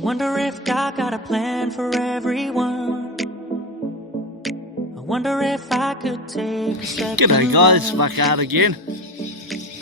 wonder if God got a plan for everyone. I wonder if I could take a second. G'day guys, back out again.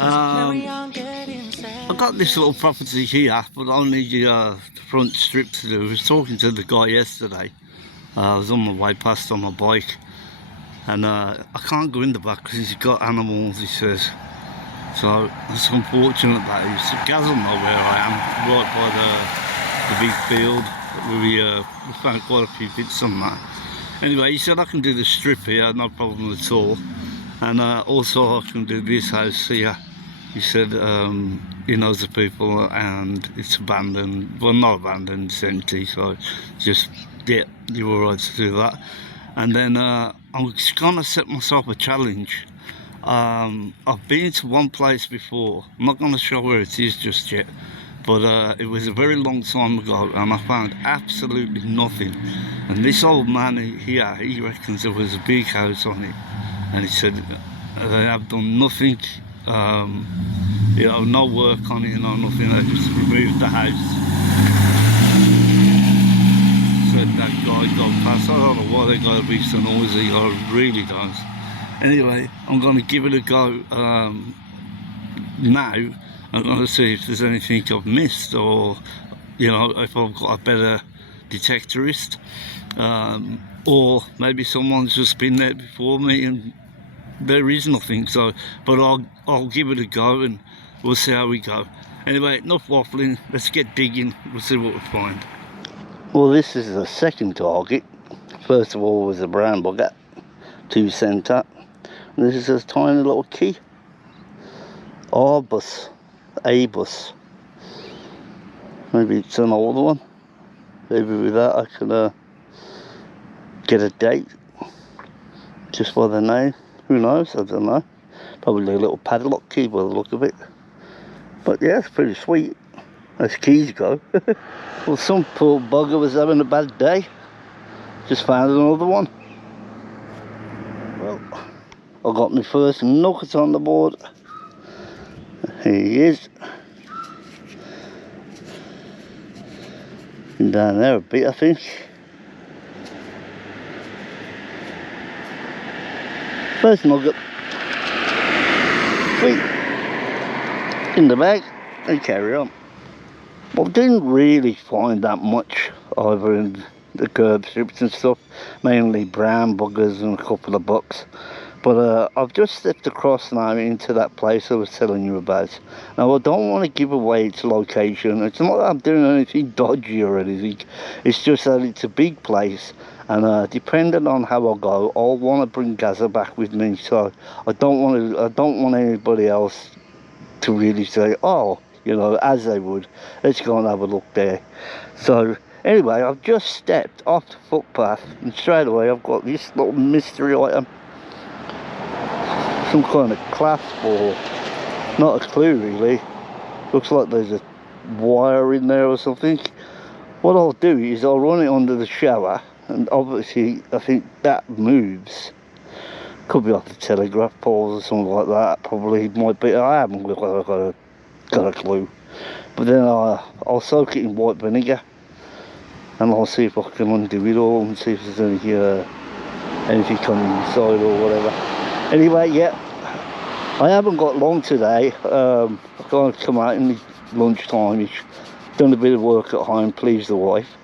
I got this little property here, but only the front strip to do. I was talking to the guy yesterday. I was on my way past on my bike, and I can't go in the back because he's got animals, he says. So it's unfortunate that he's Gazza Boy where I am, right by the big field. We found quite a few bits on that. Anyway, he said I can do the strip here, no problem at all. And also I can do this house here. He said he knows the people and it's abandoned. Well, not abandoned, it's empty. So just, yeah, you're alright to do that. And then I'm just gonna set myself a challenge. I've been to one place before. I'm not gonna show where it is just yet. But it was a very long time ago and I found absolutely nothing. And this old man here, he reckons there was a big house on it. And he said they have done nothing, you know, no work on it, no nothing. They just removed the house. Said that guy got past. I don't know why they got to be so noisy, I really don't. Anyway, I'm going to give it a go now. I'm going to see if there's anything I've missed, or, you know, if I've got a better detectorist, or maybe someone's just been there before me and there is nothing. So, but I'll give it a go and we'll see how we go. Anyway, enough waffling, let's get digging, we'll see what we find. Well, this is the second target. First of all was a brown bugger, 2 centre. And this is a tiny little key. Arbus. A-bus. Maybe it's an older one. Maybe with that I can get a date just by the name. Who knows? I don't know. Probably a little padlock key by the look of it. But yeah, it's pretty sweet as keys go. Well, some poor bugger was having a bad day. Just found another one. Well, I got my first nugget on the board. Here he is. Been down there a bit, I think. First nugget. Sweet. In the bag and carry on. Well, I didn't really find that much over in the curb strips and stuff. Mainly brown buggers and a couple of bucks. But I've just stepped across now into that place I was telling you about. Now, I don't want to give away its location. It's not that I'm doing anything dodgy or anything. It's just that it's a big place. And depending on how I go, I'll want to bring Gazza back with me. So I don't want anybody else to really say, oh, you know, as they would, let's go and have a look there. So anyway, I've just stepped off the footpath and straight away I've got this little mystery item. Some kind of clasp, or not a clue really. Looks like there's a wire in there or something. What I'll do is I'll run it under the shower, and obviously I think that moves. Could be off the telegraph poles or something like that. Probably might be. I haven't got a clue. But then I'll soak it in white vinegar, and I'll see if I can undo it all and see if there's anything coming inside or whatever. Anyway, yeah, I haven't got long today. I've got to come out in lunchtime-ish, done a bit of work at home, please the wife,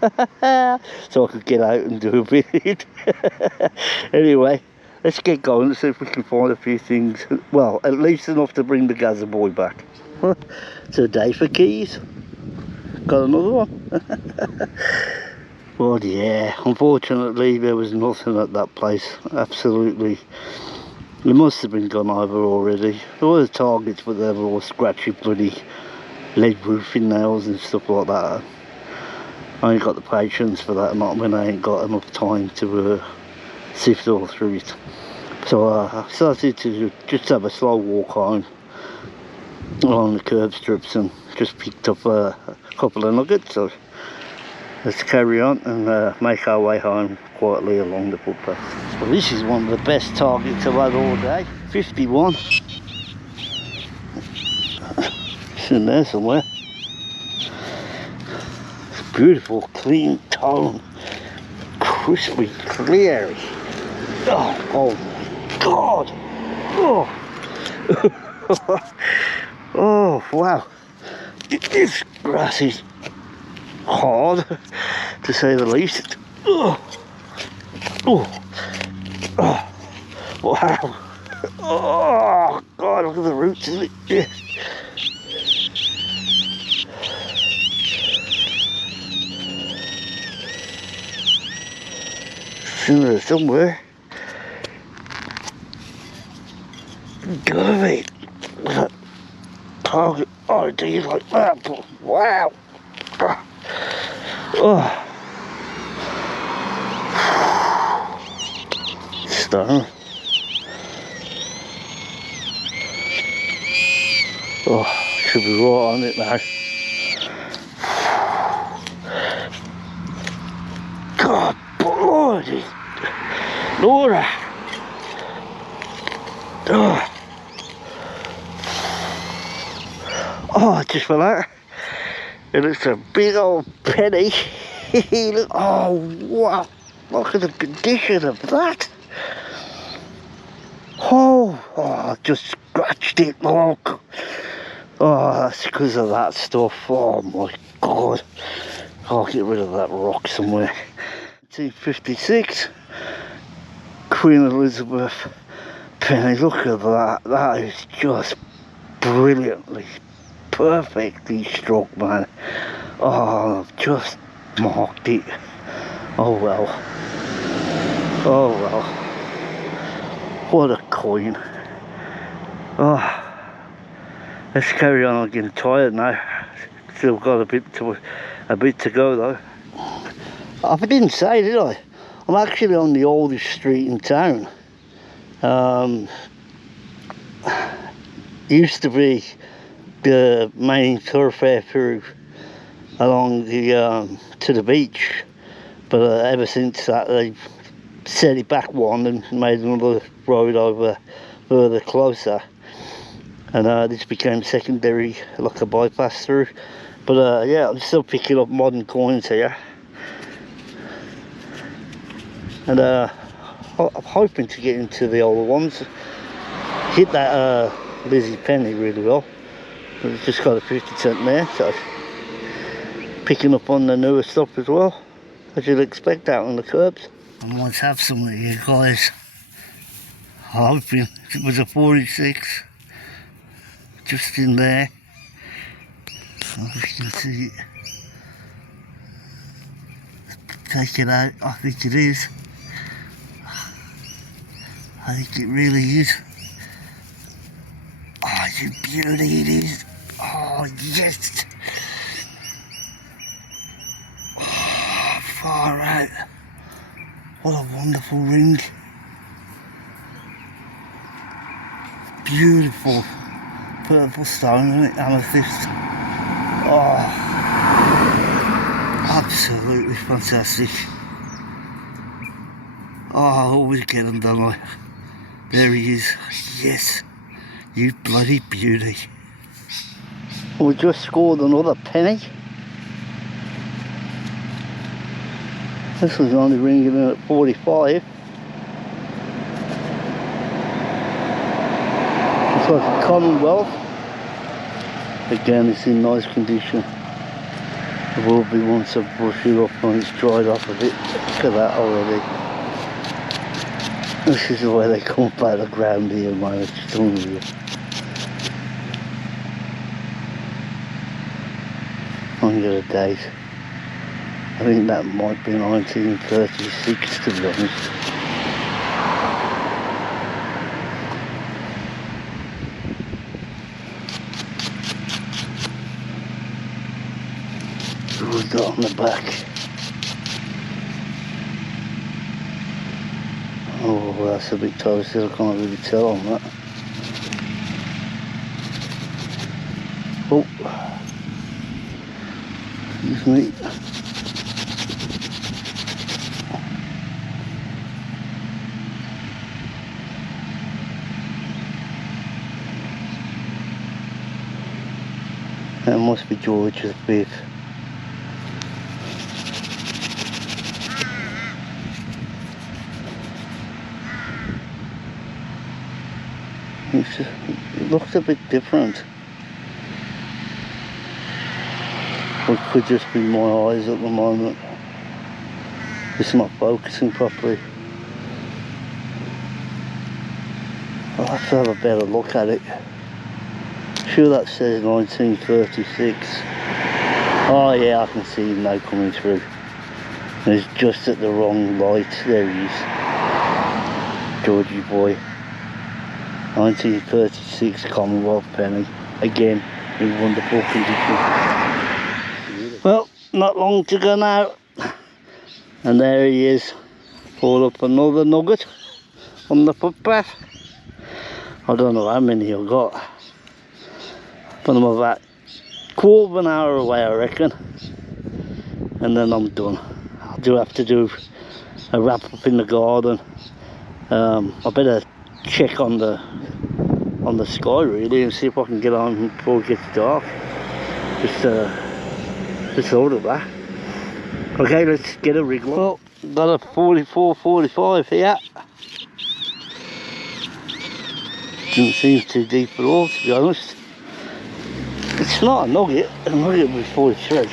so I could get out and do a bit. Anyway, let's get going and see if we can find a few things. Well, at least enough to bring the Gazza Boy back. Today for keys. Got another one. But yeah, unfortunately there was nothing at that place. Absolutely. It must have been gone over already. There were targets, but they were all scratchy, bloody lead roofing nails and stuff like that. I ain't got the patience for that, not when I ain't got enough time to sift all through it. So I started to just have a slow walk home along the curb strips and just picked up a couple of nuggets. So let's carry on and make our way home quietly along the footpath. Well, this is one of the best targets I've had all day. 51. It's in there somewhere. beautiful, clean tone, crispy, clear. Oh my God! Oh, oh wow! This grass is hard, to say the least. Oh, oh, oh, wow! Oh God! Look at the roots of it. Yeah. It's in there somewhere. Gotta be. Target ID like that. Wow! Oh. Stone. Oh, should be right on it now. God, bloody Laura. Oh, oh, it just fell out. And it's a big old penny. Look, oh, wow. Look at the condition of that. Oh, I just scratched it, look. Oh, that's because of that stuff. Oh my God. I'll get rid of that rock somewhere. 1956. Queen Elizabeth penny. Look at that. That is just brilliantly, perfectly struck, man. Oh, I've just marked it. Oh well. Oh well. What a coin. Oh. Let's carry on. I'm getting tired now. Still got a bit to go though. I didn't say, did I? I'm actually on the oldest street in town. Used to be the main thoroughfare through along the to the beach, but ever since that they've set it back one and made another road over further closer. And this became secondary, like a bypass through. But yeah, I'm still picking up modern coins here. And I'm hoping to get into the older ones. Hit that Lizzie penny really well. It's just got a 50 cent there, so picking up on the newer stuff as well, as you'd expect out on the curbs. I might have some of you guys. I'm hoping it was a 46. Just in there, so if you can see it, take it out. I think it is. I think it really is. Oh, you beauty it is. Oh, yes. Oh, far out. What a wonderful ring. Beautiful purple stone, isn't it? Amethyst. Oh, absolutely fantastic. Oh, I always get them done. Like, there he is. Yes, you bloody beauty. We just scored another penny. This was only ringing in at 45. It's like a Commonwealth. Again, it's in nice condition. There will be once I brush it up when it's dried off a bit. Look at that already. This is the way they come up out of the ground here, man. It's just unreal. Under the date. I think that might be 1936, to be honest. What we got on the back? Oh, well, that's a bit toasted. I can't really tell on that. Oh, excuse me. That must be George's beef. It looks a bit different. It could just be my eyes at the moment. It's not focusing properly. I'll have to have a better look at it. Sure, that says 1936. Oh yeah, I can see him now coming through. And he's just at the wrong light. There he is. Georgie Boy. 1936 Commonwealth penny. Again, in wonderful condition. Well, not long to go now. And there he is. Pull up another nugget on the footpath. I don't know how many I've got. But I'm about quarter of an hour away, I reckon. And then I'm done. I do have to do a wrap up in the garden. I better check on the sky really and see if I can get on before it gets dark. Just thought of that. Okay, let's get a wriggle. Well, got a 44-45 here. Didn't seem too deep at all, to be honest. It's not a nugget will be 43.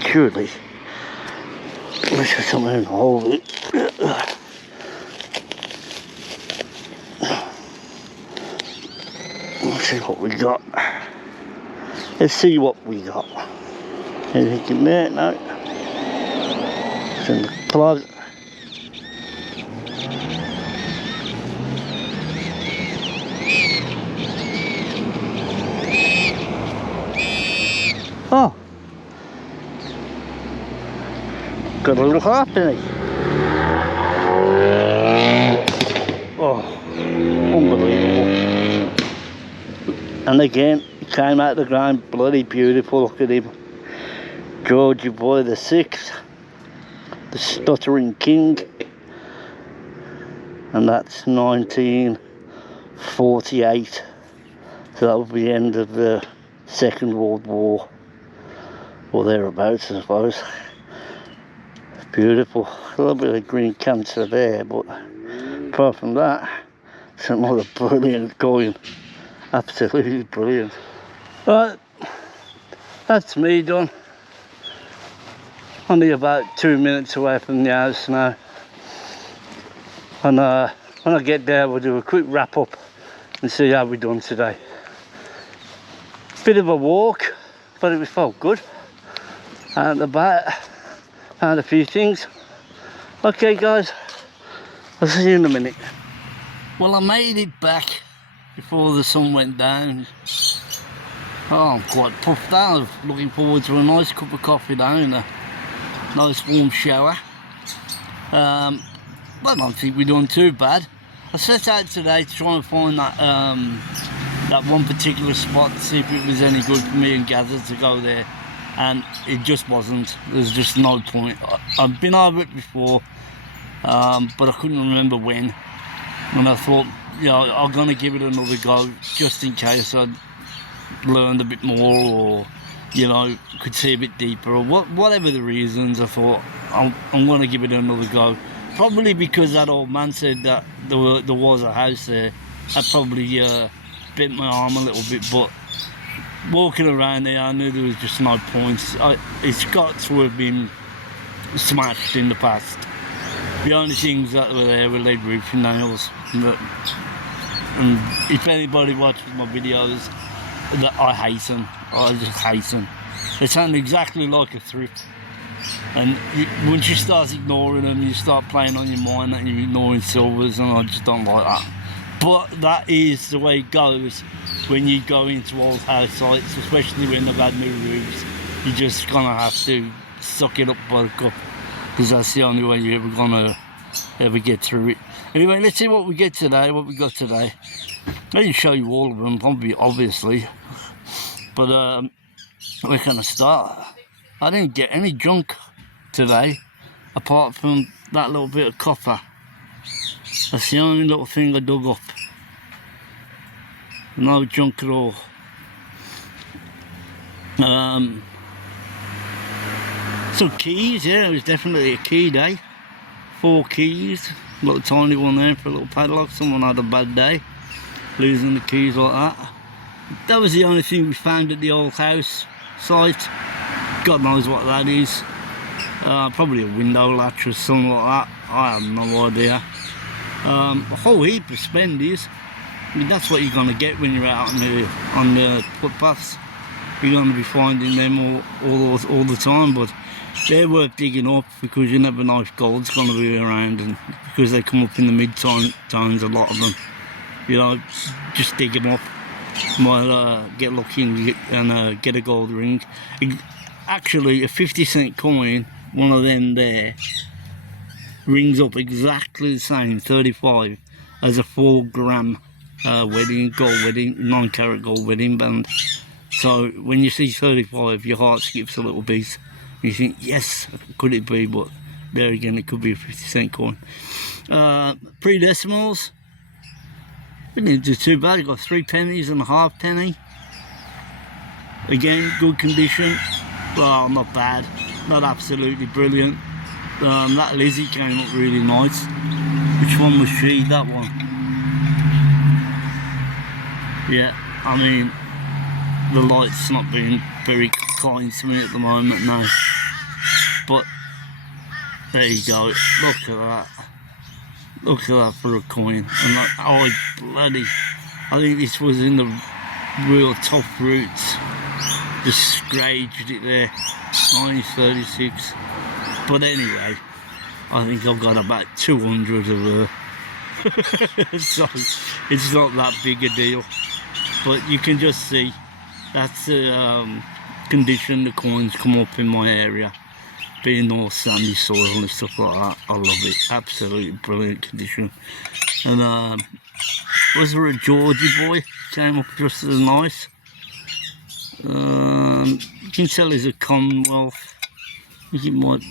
Surely. Let's put something in the hole with it. Let's see what we got. Let's see what we got. Anything in there? No. It's in the plug. Oh, got a little halfpenny. Oh, unbelievable. And again, he came out of the ground bloody beautiful. Look at him. Georgie Boy the 6th, the Stuttering King. And that's 1948. So that would be the end of the Second World War. Or thereabouts, I suppose. Beautiful. A little bit of green cancer there, but apart from that, it's another brilliant coin. Absolutely brilliant. Right, that's me done. Only about 2 minutes away from the house now. And when I get there, we'll do a quick wrap up and see how we've done today. Bit of a walk, but it felt good. And about found a few things. Okay guys, I'll see you in a minute. Well, I made it back before the sun went down. Oh, I'm quite puffed out. Looking forward to a nice cup of coffee now and a nice warm shower. I don't think we're doing too bad. I set out today to try and find that that one particular spot to see if it was any good for me and Gazza to go there. And it just wasn't. There's just no point. I've been over it before, but I couldn't remember when. And I thought, you know, I'm gonna give it another go just in case I'd learned a bit more, or you know, could see a bit deeper, or whatever the reasons. I thought I'm gonna give it another go. Probably because that old man said that there was a house there. That probably bit my arm a little bit, but walking around there, I knew there was just no point. It's got to have been smashed in the past. The only things that were there were lead roofing nails. And if anybody watches my videos, I hate them. I just hate them. They sound exactly like a thrift. And once you start ignoring them, you start playing on your mind that you're ignoring silvers, and I just don't like that. But that is the way it goes when you go into old house sites, especially when they've had new roofs. You're just gonna have to suck it up by the cup, because that's the only way you're ever get through it. Anyway, let's see what we got today. I didn't show you all of them, obviously, but we're gonna start. I didn't get any junk today, apart from that little bit of copper. That's the only little thing I dug up. No junk at all. Some keys, yeah, it was definitely a key day. 4 keys, a little tiny one there for a little padlock. Someone had a bad day. losing the keys like that. That was the only thing we found at the old house site. God knows what that is. Probably a window latch or something like that. I have no idea. A whole heap of spendies. I mean, that's what you're going to get when you're out on the footpaths. You're going to be finding them all the time, but they're worth digging up because you never know if gold's going to be around, and because they come up in the mid-tones, a lot of them. You know, just dig them up. Might get lucky and get a gold ring. Actually, a 50-cent coin, one of them there, rings up exactly the same, 35, as a 4-gram gold wedding, 9-carat gold wedding band. So when you see 35, your heart skips a little beat. You think, yes, could it be? But there again, it could be a 50-cent coin. Pre-decimals, we didn't do too bad. We got 3 pennies and a half penny. Again, good condition. Well, not bad, not absolutely brilliant. That Lizzie came up really nice. Which one was she? That one. Yeah, I mean, the light's not being very kind to me at the moment now. But there you go. Look at that. Look at that for a coin. And that, oh bloody! I think this was in the real top roots. Just scraged it there. 1936. But anyway, I think I've got about 200 of her. So it's not that big a deal. But you can just see that's the condition the coins come up in my area. Being all sandy soil and stuff like that. I love it. Absolutely brilliant condition. And was there a Georgie boy? Came up just as nice. You can tell he's a Commonwealth. I think it might,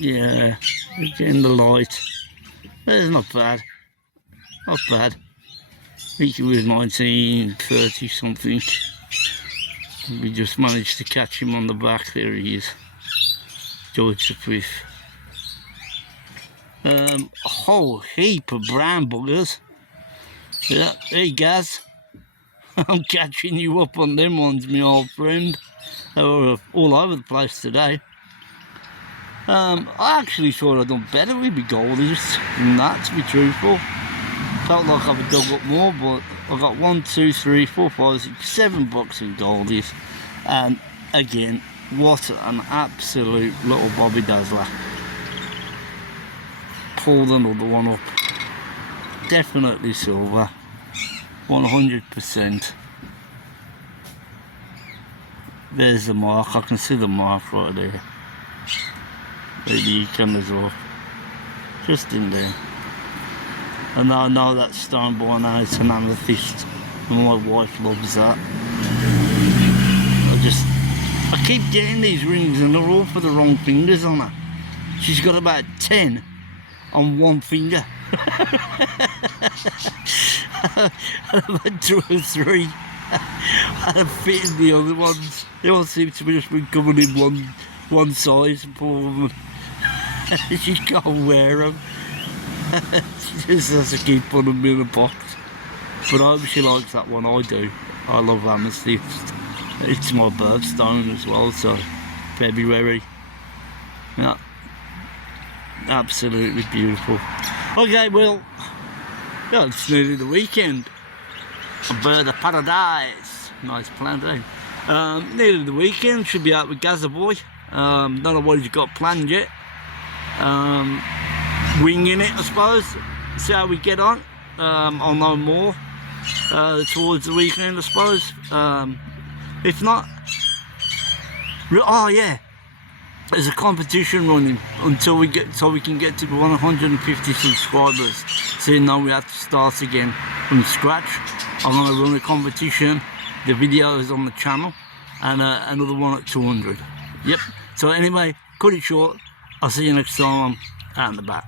yeah, getting the light. It's not bad. Not bad. I think it was 1930 something. We just managed to catch him on the back. There he is. George V. A whole heap of brown buggers. Yeah, hey Gaz. I'm catching you up on them ones, my old friend. They were all over the place today. I actually thought I'd done better with my goldies than that, to be truthful. Felt like I've dug up more, but I got 1, 2, 3, 4, 5, 6, 7 bucks of goldies. And again, what an absolute little Bobby Dazzler. Pulled another one up. Definitely silver. 100%. There's the mark. I can see the mark right there. Maybe you can as well. Just in there. And I know that stone by now is an amethyst. And my wife loves that. I keep getting these rings and they're all for the wrong fingers on her. She's got about 10 on one finger. About 2 or 3 and fitting the other ones. They all seem to be just been coming in one size, poor woman. She can't wear them. She just has to keep putting them in a box. But I hope she likes that one. I do. I love amethyst. It's my birthstone as well, so February. Yeah, absolutely beautiful. Okay, well, yeah, it's nearly the weekend. A bird of paradise. Nice plan today. Nearly the weekend. Should be out with Gazza Boy. Don't know what he's got planned yet. Winging it, I suppose. See how we get on. I'll know more towards the weekend, I suppose. If not, oh yeah, there's a competition running until we can get to 150 subscribers. So you know we have to start again from scratch. I'm going to run a competition. The video is on the channel, and another one at 200. Yep. So anyway, cut it short. I'll see you next time. Out and about.